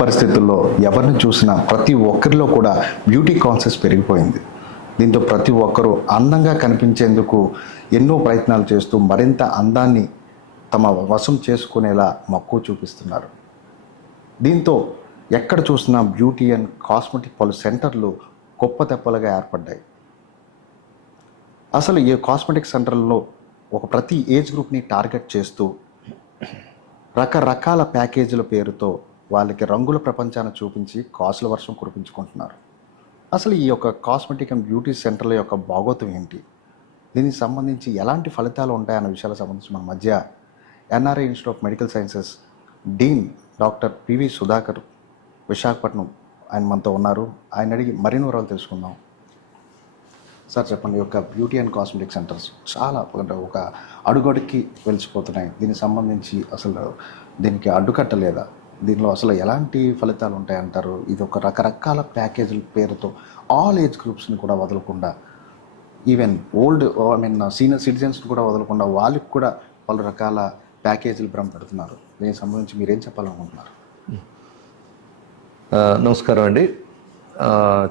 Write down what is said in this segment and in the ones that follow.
పరిస్థితుల్లో ఎవరిని చూసినా ప్రతి ఒక్కరిలో కూడా బ్యూటీ కాన్షియస్ పెరిగిపోయింది. దీంతో ప్రతి ఒక్కరూ అందంగా కనిపించేందుకు ఎన్నో ప్రయత్నాలు చేస్తూ మరింత అందాన్ని తమ వశం చేసుకునేలా మక్కువ చూపిస్తున్నారు. దీంతో ఎక్కడ చూసినా బ్యూటీ అండ్ కాస్మెటిక్ పలు సెంటర్లు గొప్ప తెప్పలుగా ఏర్పడ్డాయి. అసలు ఈ కాస్మెటిక్ సెంటర్లో ప్రతి ఏజ్ గ్రూప్ని టార్గెట్ చేస్తూ రకరకాల ప్యాకేజీల పేరుతో వాళ్ళకి రంగుల ప్రపంచాన్ని చూపించి కాసుల వర్షం కురిపించుకుంటున్నారు. అసలు ఈ యొక్క కాస్మెటిక్ అండ్ బ్యూటీ సెంటర్ల యొక్క భాగోతం ఏంటి, దీనికి సంబంధించి ఎలాంటి ఫలితాలు ఉంటాయన్న విషయాలకు సంబంధించి మన మధ్య NRI institute of medical sciences dean doctor PV Sudhakar Visakhapatnam ఆయన మనతో ఉన్నారు. ఆయన అడిగి మరిన్ని వివరాలు తెలుసుకుందాం. సార్ చెప్పండి, యొక్క బ్యూటీ అండ్ కాస్మెటిక్ సెంటర్స్ చాలా ఒక అడుగడుక్కి వెలిసిపోతున్నాయి. దీనికి సంబంధించి అసలు దీనికి అడ్డుకట్టలేదా, దీనిలో అసలు ఎలాంటి ఫలితాలు ఉంటాయంటారు? ఇది ఒక రకరకాల ప్యాకేజీల పేరుతో ఆల్ ఏజ్ గ్రూప్స్ని కూడా వదలకుండా, ఈవెన్ ఓల్డ్ సీనియర్ సిటిజన్స్ని కూడా వదలకుండా వాళ్ళకి కూడా పలు రకాల ప్యాకేజీలు పెడుతున్నారు. దీనికి సంబంధించి మీరేం చెప్పాలనుకుంటున్నారు? నమస్కారం అండి.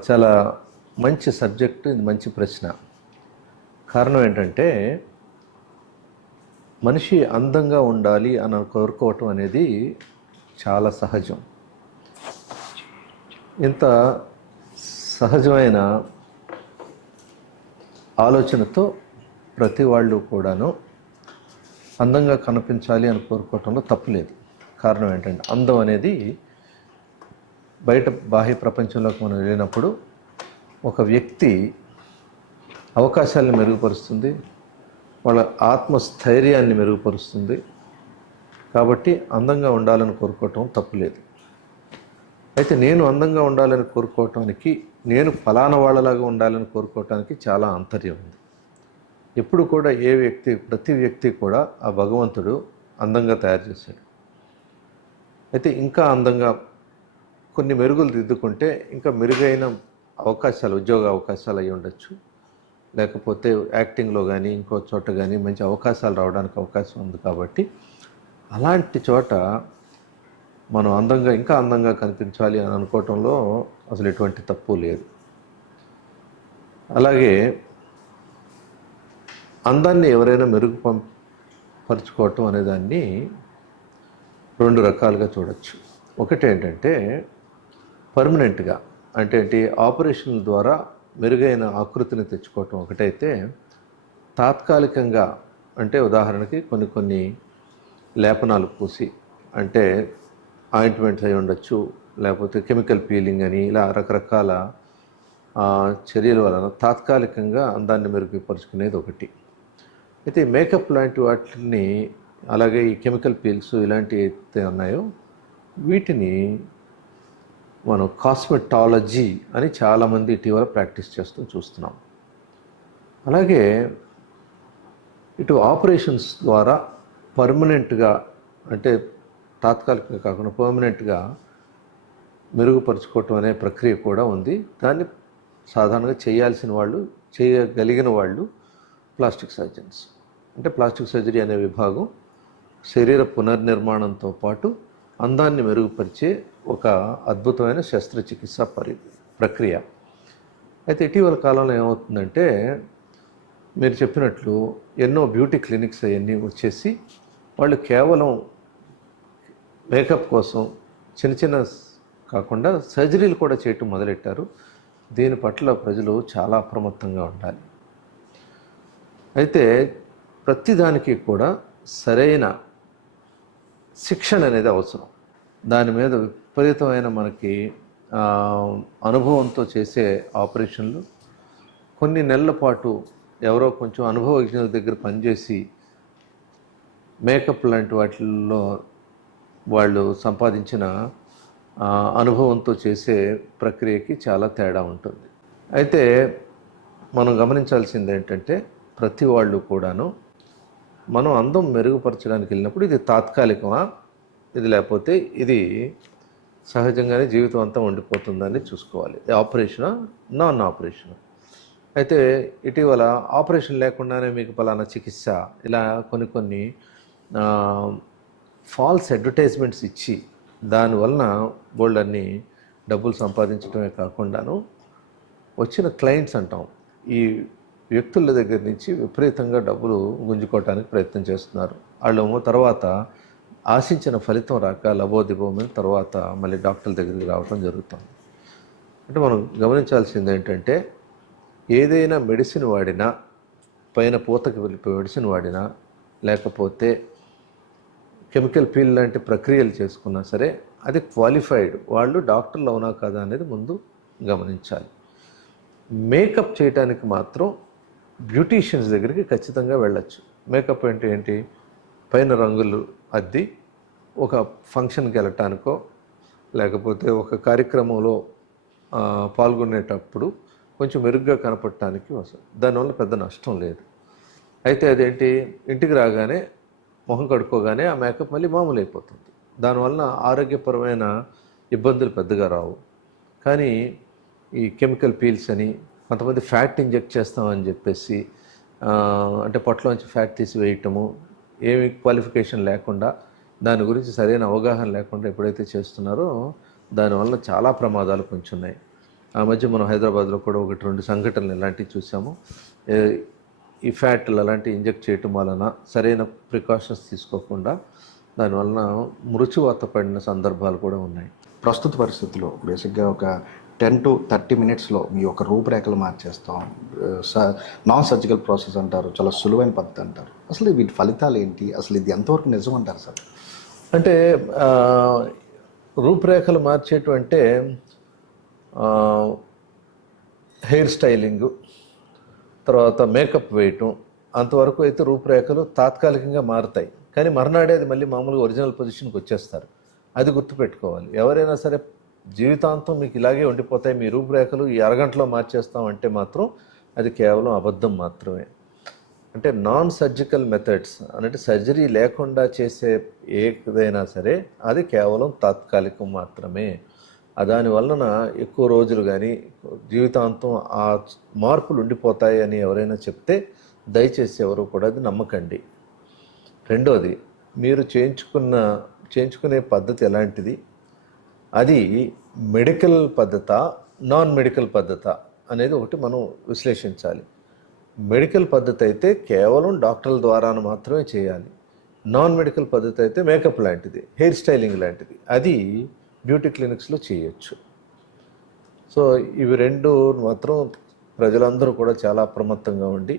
చాలా మంచి సబ్జెక్టు, ఇది మంచి ప్రశ్న. కారణం ఏంటంటే, మనిషి అందంగా ఉండాలి అని కోరుకోవటం అనేది చాలా సహజం. ఇంత సహజమైన ఆలోచనతో ప్రతి వాళ్ళు కూడాను అందంగా కనిపించాలి అని కోరుకోవటంలో తప్పులేదు. కారణం ఏంటంటే, అందం అనేది బయట బాహ్య ప్రపంచంలోకి మనం వెళ్ళినప్పుడు ఒక వ్యక్తి అవకాశాలను మెరుగుపరుస్తుంది, వాళ్ళ ఆత్మస్థైర్యాన్ని మెరుగుపరుస్తుంది. కాబట్టి అందంగా ఉండాలని కోరుకోవటం తప్పులేదు. అయితే నేను అందంగా ఉండాలని కోరుకోవటానికి, నేను ఫలానా వాళ్ళలాగా ఉండాలని కోరుకోవటానికి చాలా అంతర్యం ఉంది. ఎప్పుడు కూడా ప్రతి వ్యక్తి కూడా ఆ భగవంతుడు అందంగా తయారు చేశాడు. అయితే ఇంకా అందంగా కొన్ని మెరుగులు దిద్దుకుంటే ఇంకా మెరుగైన అవకాశాలు, ఉద్యోగ అవకాశాలు అయి ఉండొచ్చు, లేకపోతే యాక్టింగ్లో కానీ ఇంకో చోట కానీ మంచి అవకాశాలు రావడానికి అవకాశం ఉంది. కాబట్టి అలాంటి చోట మనం ఇంకా అందంగా కనిపించాలి అని అనుకోవటంలో అసలు ఎటువంటి తప్పు లేదు. అలాగే అందాన్ని ఎవరైనా పరుచుకోవటం అనే దాన్ని రెండు రకాలుగా చూడొచ్చు. ఒకటి ఏంటంటే పర్మనెంట్గా, అంటే ఆపరేషన్ల ద్వారా మెరుగైన ఆకృతిని తెచ్చుకోవటం ఒకటైతే, తాత్కాలికంగా అంటే ఉదాహరణకి కొన్ని లేపనాలు పూసి, అంటే ఆయింట్మెంట్స్ అయి ఉండొచ్చు, లేకపోతే కెమికల్ పీలింగ్ అని, ఇలా రకరకాల చర్యల వలన తాత్కాలికంగా అందాన్ని మెరుగుపరుచుకునేది ఒకటి. అయితే మేకప్ లాంటి వాటిని, అలాగే ఈ కెమికల్ పీల్స్ ఇలాంటివి అయితే ఉన్నాయో వీటిని మనం కాస్మెటాలజీ అని చాలామంది ఇటీవల ప్రాక్టీస్ చేస్తూ చూస్తున్నాం. అలాగే ఇటు ఆపరేషన్స్ ద్వారా పర్మనెంట్గా, అంటే తాత్కాలికంగా కాకుండా పర్మనెంట్గా మెరుగుపరుచుకోవటం అనే ప్రక్రియ కూడా ఉంది. దాన్ని సాధారణంగా చేయగలిగిన వాళ్ళు ప్లాస్టిక్ సర్జన్స్. అంటే ప్లాస్టిక్ సర్జరీ అనే విభాగం శరీర పునర్నిర్మాణంతో పాటు అందాన్ని మెరుగుపరిచే ఒక అద్భుతమైన శస్త్రచికిత్స ప్రక్రియ. అయితే ఇటీవల కాలంలో ఏమవుతుందంటే, మీరు చెప్పినట్లు ఎన్నో బ్యూటీ క్లినిక్స్ అవన్నీ వచ్చేసి వాళ్ళు కేవలం మేకప్ కోసం చిన్న కాకుండా సర్జరీలు కూడా చేయటం మొదలెట్టారు. దీని పట్ల ప్రజలు చాలా అప్రమత్తంగా ఉండాలి. అయితే ప్రతిదానికి కూడా సరైన శిక్షణ అనేది అవసరం. దాని మీద విపరీతమైన మనకి అనుభవంతో చేసే ఆపరేషన్లు, కొన్ని నెలల పాటు ఎవరో కొంచెం అనుభవజ్ఞుల దగ్గర పనిచేసి మేకప్ లాంటి వాటిల్లో వాళ్ళు సంపాదించిన అనుభవంతో చేసే ప్రక్రియకి చాలా తేడా ఉంటుంది. అయితే మనం గమనించాల్సింది ఏంటంటే, ప్రతి వాళ్ళు కూడాను మనం అందం మెరుగుపరచడానికి వెళ్ళినప్పుడు ఇది తాత్కాలికమా, ఇది లేకపోతే ఇది సహజంగానే జీవితం అంతా ఉండిపోతుందని చూసుకోవాలి. ఆపరేషనా, నాన్ ఆపరేషనా. అయితే ఇటీవల ఆపరేషన్ లేకుండానే మీకు పలానా చికిత్స, ఇలా కొన్ని ఫాల్స్ అడ్వర్టైజ్మెంట్స్ ఇచ్చి దానివలన బోల్డన్ని డబ్బులు సంపాదించడమే కాకుండాను వచ్చిన క్లయింట్స్ అంటాం, ఈ వ్యక్తుల దగ్గర నుంచి విపరీతంగా డబ్బులు గుంజుకోవడానికి ప్రయత్నం చేస్తున్నారు. వాళ్ళేమో తర్వాత ఆశించిన ఫలితం రాక లబోదిబోమని తర్వాత మళ్ళీ డాక్టర్ల దగ్గరికి రావడం జరుగుతుంది. అంటే మనం గమనించాల్సింది ఏంటంటే, ఏదైనా మెడిసిన్ వాడినా, పైన పూతకి వెళ్ళిపోయి మెడిసిన్ వాడినా, లేకపోతే కెమికల్ పీల్ లాంటి ప్రక్రియలు చేసుకున్నా సరే అది క్వాలిఫైడ్, వాళ్ళు డాక్టర్లు అవునా కదా అనేది ముందు గమనించాలి. మేకప్ చేయడానికి మాత్రం బ్యూటీషియన్స్ దగ్గరికి ఖచ్చితంగా వెళ్ళచ్చు. మేకప్ అంటే ఏంటి? పైన రంగులు అద్ది ఒక ఫంక్షన్కి వెళ్ళటానికో లేకపోతే ఒక కార్యక్రమంలో పాల్గొనేటప్పుడు కొంచెం మెరుగ్గా కనపడటానికి వస్తుంది. దానివల్ల పెద్ద నష్టం లేదు. అయితే అదేంటి, ఇంటికి రాగానే మొహం కడుక్కోగానే ఆ మేకప్ మళ్ళీ మామూలు అయిపోతుంది. దానివల్ల ఆరోగ్యపరమైన ఇబ్బందులు పెద్దగా రావు. కానీ ఈ కెమికల్ పీల్స్ అని, కొంతమంది ఫ్యాట్ ఇంజెక్ట్ చేస్తామని చెప్పేసి అంటే పొట్టలోంచి ఫ్యాట్ తీసివేయటము, ఏమి క్వాలిఫికేషన్ లేకుండా, దాని గురించి సరైన అవగాహన లేకుండా ఎప్పుడైతే చేస్తున్నారో దానివల్ల చాలా ప్రమాదాలు కొంచెం ఉన్నాయి. ఆ మధ్య మనం హైదరాబాద్లో కూడా 1-2 సంఘటనలు ఇలాంటివి చూసాము. ఈ ఫ్యాట్లు అలాంటివి ఇంజెక్ట్ చేయటం వలన సరైన ప్రికాషన్స్ తీసుకోకుండా దానివలన మృత్యువాత పడిన సందర్భాలు కూడా ఉన్నాయి. ప్రస్తుత పరిస్థితుల్లో బేసిక్గా ఒక 10 to 30 మినిట్స్లో మీ యొక్క రూపురేఖలు మార్చేస్తాం, నాన్ సర్జికల్ ప్రాసెస్ అంటారు, చాలా సులువైన పద్ధతి అంటారు. అసలు వీటి ఫలితాలు ఏంటి? అసలు ఇది ఎంతవరకు నిజం అంటారు సార్? అంటే రూపురేఖలు మార్చేయటం అంటే హెయిర్ స్టైలింగు, తర్వాత మేకప్ వేయటం, అంతవరకు అయితే రూపురేఖలు తాత్కాలికంగా మారుతాయి. కానీ మర్నాడే అది మళ్ళీ మామూలుగా ఒరిజినల్ పొజిషన్కి వచ్చేస్తారు. అది గుర్తుపెట్టుకోవాలి. ఎవరైనా సరే జీవితాంతం మీకు ఇలాగే ఉండిపోతాయి, మీ రూపురేఖలు ఈ అరగంటలో మార్చేస్తామంటే మాత్రం అది కేవలం అబద్ధం మాత్రమే. అంటే నాన్ సర్జికల్ మెథడ్స్ అంటే సర్జరీ లేకుండా చేసే ఏదైనా సరే అది కేవలం తాత్కాలికం మాత్రమే. దానివలన ఎక్కువ రోజులు కానీ జీవితాంతం ఆ మార్పులు ఉండిపోతాయి అని ఎవరైనా చెప్తే దయచేసి ఎవరు కూడా అది నమ్మకండి. రెండోది, మీరు చేయించుకునే పద్ధతి ఎలాంటిది, అది మెడికల్ పద్ధత, నాన్ మెడికల్ పద్ధత అనేది ఒకటి మనం విశ్లేషించాలి. మెడికల్ పద్ధతి అయితే కేవలం డాక్టర్ల ద్వారా మాత్రమే చేయాలి. నాన్ మెడికల్ పద్ధతి అయితే మేకప్ లాంటిది, హెయిర్ స్టైలింగ్ లాంటిది, అది బ్యూటీ క్లినిక్స్లో చేయొచ్చు. సో ఇవి రెండు మాత్రం ప్రజలందరూ కూడా చాలా అప్రమత్తంగా ఉండి,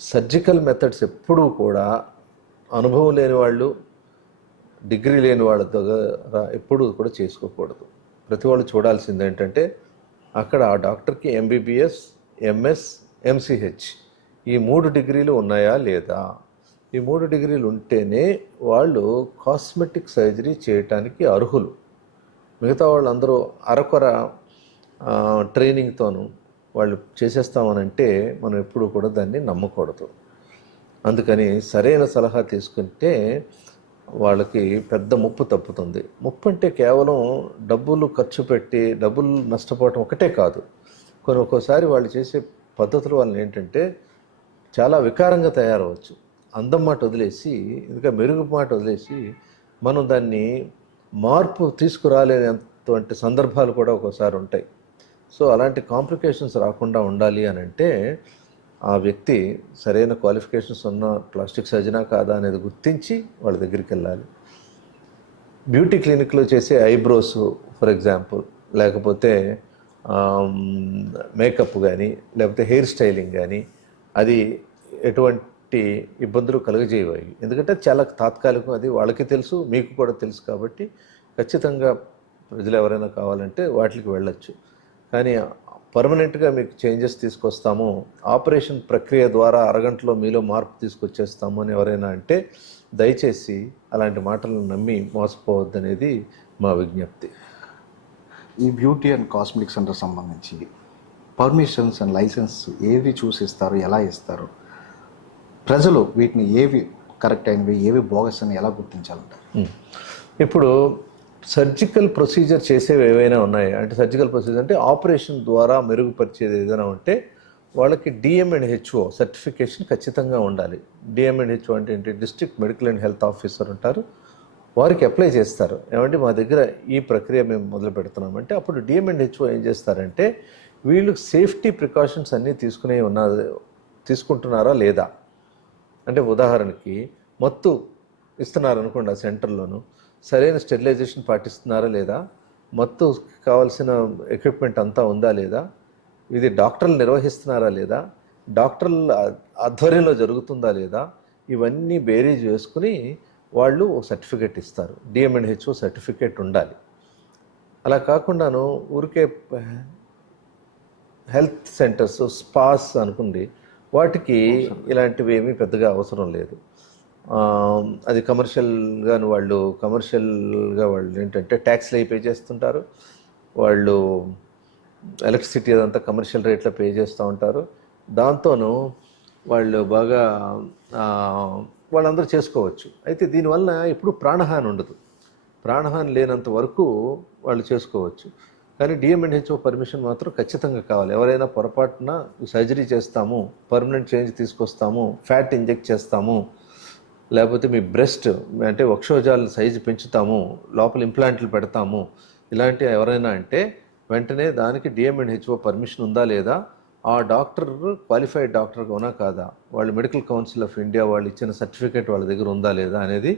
సర్జికల్ మెథడ్స్ ఎప్పుడూ కూడా అనుభవం లేని వాళ్ళు, డిగ్రీ లేని వాళ్ళ దగ్గర ఎప్పుడూ కూడా చేసుకోకూడదు. ప్రతి వాళ్ళు చూడాల్సింది ఏంటంటే అక్కడ ఆ డాక్టర్కి ఎంబీబీఎస్, ఎంఎస్, ఎంసీహెచ్ ఈ 3 డిగ్రీలు ఉన్నాయా లేదా. ఈ 3 డిగ్రీలు ఉంటేనే వాళ్ళు కాస్మెటిక్ సర్జరీ చేయటానికి అర్హులు. మిగతా వాళ్ళందరూ అరకొర ట్రైనింగ్తోనూ వాళ్ళు చేసేస్తామనంటే మనం ఎప్పుడూ కూడా దాన్ని నమ్మకూడదు. అందుకని సరైన సలహా తీసుకుంటే వాళ్ళకి పెద్ద ముప్పు తప్పుతుంది. ముప్పు అంటే కేవలం డబ్బులు ఖర్చు పెట్టి డబ్బులు నష్టపోవటం ఒకటే కాదు, ఒక్కోసారి వాళ్ళు చేసే పద్ధతుల వలన ఏంటంటే చాలా వికారంగా తయారవచ్చు. అందం మాట వదిలేసి, ఇంకా మెరుగు మాట వదిలేసి మనం దాన్ని మార్పు తీసుకురాలేనటువంటి సందర్భాలు కూడా ఒక్కోసారి ఉంటాయి. సో అలాంటి కాంప్లికేషన్స్ రాకుండా ఉండాలి అని అంటే ఆ వ్యక్తి సరైన క్వాలిఫికేషన్స్ ఉన్న ప్లాస్టిక్ సర్జనా కాదా అనేది గుర్తించి వాళ్ళ దగ్గరికి వెళ్ళాలి. బ్యూటీ క్లినిక్లో చేసే ఐబ్రోస్ ఫర్ ఎగ్జాంపుల్, లేకపోతే మేకప్ కానీ, లేకపోతే హెయిర్ స్టైలింగ్ కానీ, అది ఎటువంటి ఇబ్బందులు కలుగజేయవు. ఎందుకంటే చాలా తాత్కాలికం, అది వాళ్ళకి తెలుసు, మీకు కూడా తెలుసు. కాబట్టి ఖచ్చితంగా ప్రజలు ఎవరైనా కావాలంటే వాటికి వెళ్ళచ్చు. కానీ పర్మనెంట్గా మీకు చేంజెస్ తీసుకొస్తాము, ఆపరేషన్ ప్రక్రియ ద్వారా అరగంటలో మీలో మార్పు తీసుకొచ్చేస్తాము అని ఎవరైనా అంటే దయచేసి అలాంటి మాటలను నమ్మి మోసపోవద్దనేది మా విజ్ఞప్తి. ఈ బ్యూటీ అండ్ కాస్మెటిక్ సెంటర్ సంబంధించి పర్మిషన్స్ అండ్ లైసెన్స్ ఏవి చూసి ఇస్తారు, ఎలా ఇస్తారు, ప్రజలు వీటిని ఏవి కరెక్ట్ అయినవి, ఏవి బోగస్ అని ఎలా గుర్తించాలంటారు? ఇప్పుడు సర్జికల్ ప్రొసీజర్ చేసేవి ఏవైనా ఉన్నాయి అంటే, సర్జికల్ ప్రొసీజర్ అంటే ఆపరేషన్ ద్వారా మెరుగుపరిచేది ఏదైనా ఉంటే వాళ్ళకి డిఎంఎండ్హెచ్ఓ సర్టిఫికేషన్ ఖచ్చితంగా ఉండాలి. డిఎంఎండ్హెచ్ఓ అంటే ఏంటి? District medical and health officer ఉంటారు, వారికి అప్లై చేస్తారు. ఏమంటే మా దగ్గర ఈ ప్రక్రియ మేము మొదలు పెడుతున్నామంటే అప్పుడు డిఎంఎండ్హెచ్ఓ ఏం చేస్తారంటే వీళ్ళు సేఫ్టీ ప్రికాషన్స్ అన్నీ తీసుకుంటున్నారా లేదా, అంటే ఉదాహరణకి మత్తు ఇస్తున్నారు అనుకోండి ఆ సెంటర్లోను, సరైన స్టెరిలైజేషన్ పాటిస్తున్నారా లేదా, మత్తు కావాల్సిన ఎక్విప్మెంట్ అంతా ఉందా లేదా, ఇది డాక్టర్లు నిర్వహిస్తున్నారా లేదా, డాక్టర్ల ఆధ్వర్యంలో జరుగుతుందా లేదా, ఇవన్నీ బేరీజ్ వేసుకుని వాళ్ళు సర్టిఫికెట్ ఇస్తారు. డిఎంఎండ్హెచ్ఓ సర్టిఫికెట్ ఉండాలి. అలా కాకుండాను ఊరికే హెల్త్ సెంటర్స్ స్పాస్ అనుకుంది వాటికి ఇలాంటివి ఏమీ పెద్దగా అవసరం లేదు. అది కమర్షియల్గా వాళ్ళు ఏంటంటే ట్యాక్స్లు అవి పే చేస్తుంటారు, వాళ్ళు ఎలక్ట్రిసిటీ అదంతా కమర్షియల్ రేట్లో పే చేస్తూ ఉంటారు. దాంతోనూ వాళ్ళు బాగా వాళ్ళందరూ చేసుకోవచ్చు. అయితే దీనివల్ల ఇప్పుడు ప్రాణహాని ఉండదు. ప్రాణహాని లేనంత వరకు వాళ్ళు చేసుకోవచ్చు. కానీ డిఎంఎండ్హెచ్ఓ పర్మిషన్ మాత్రం ఖచ్చితంగా కావాలి. ఎవరైనా పొరపాటున సర్జరీ చేస్తాము, పర్మనెంట్ చేంజ్ తీసుకొస్తాము, ఫ్యాట్ ఇంజెక్ట్ చేస్తాము, లేకపోతే మీ బ్రెస్ట్ అంటే వక్షోజాల సైజు పెంచుతాము, లోపల ఇంప్లాంట్లు పెడతాము, ఇలాంటివి ఎవరైనా అంటే వెంటనే దానికి డిఎంఎండ్హెచ్ఓ పర్మిషన్ ఉందా లేదా, ఆ డాక్టర్ క్వాలిఫైడ్ డాక్టర్ అవునా కాదా, వాళ్ళు మెడికల్ కౌన్సిల్ ఆఫ్ ఇండియా వాళ్ళు ఇచ్చిన సర్టిఫికేట్ వాళ్ళ దగ్గర ఉందా లేదా అనేది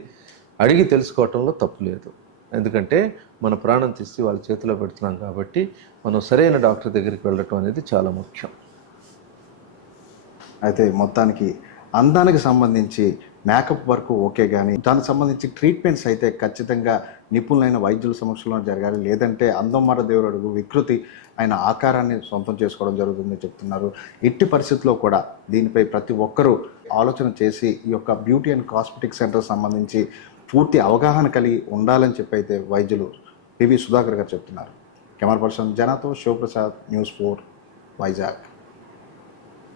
అడిగి తెలుసుకోవటంలో తప్పు లేదు. ఎందుకంటే మన ప్రాణం తీసి వాళ్ళ చేతిలో పెడుతున్నాం కాబట్టి మనం సరైన డాక్టర్ దగ్గరికి వెళ్ళటం అనేది చాలా ముఖ్యం. అయితే మొత్తానికి అందానికి సంబంధించి మేకప్ వరకు ఓకే, కానీ దానికి సంబంధించి ట్రీట్మెంట్స్ అయితే ఖచ్చితంగా నిపుణులైన వైద్యుల సమక్షంలో జరగాలి. లేదంటే అందం మర దేవుడు అడుగు వికృతి ఆయన ఆకారాన్ని సొంతం చేసుకోవడం జరుగుతుందని చెప్తున్నారు. ఎట్టి పరిస్థితుల్లో కూడా దీనిపై ప్రతి ఒక్కరూ ఆలోచన చేసి ఈ యొక్క బ్యూటీ అండ్ కాస్మెటిక్ సెంటర్ సంబంధించి పూర్తి అవగాహన కలిగి ఉండాలని చెప్పి అయితే వైద్యులు పివి సుధాకర్ గారు చెప్తున్నారు. కెమెరా పర్సన్ జనాతో శివప్రసాద్, న్యూస్ 4 వైజాగ్.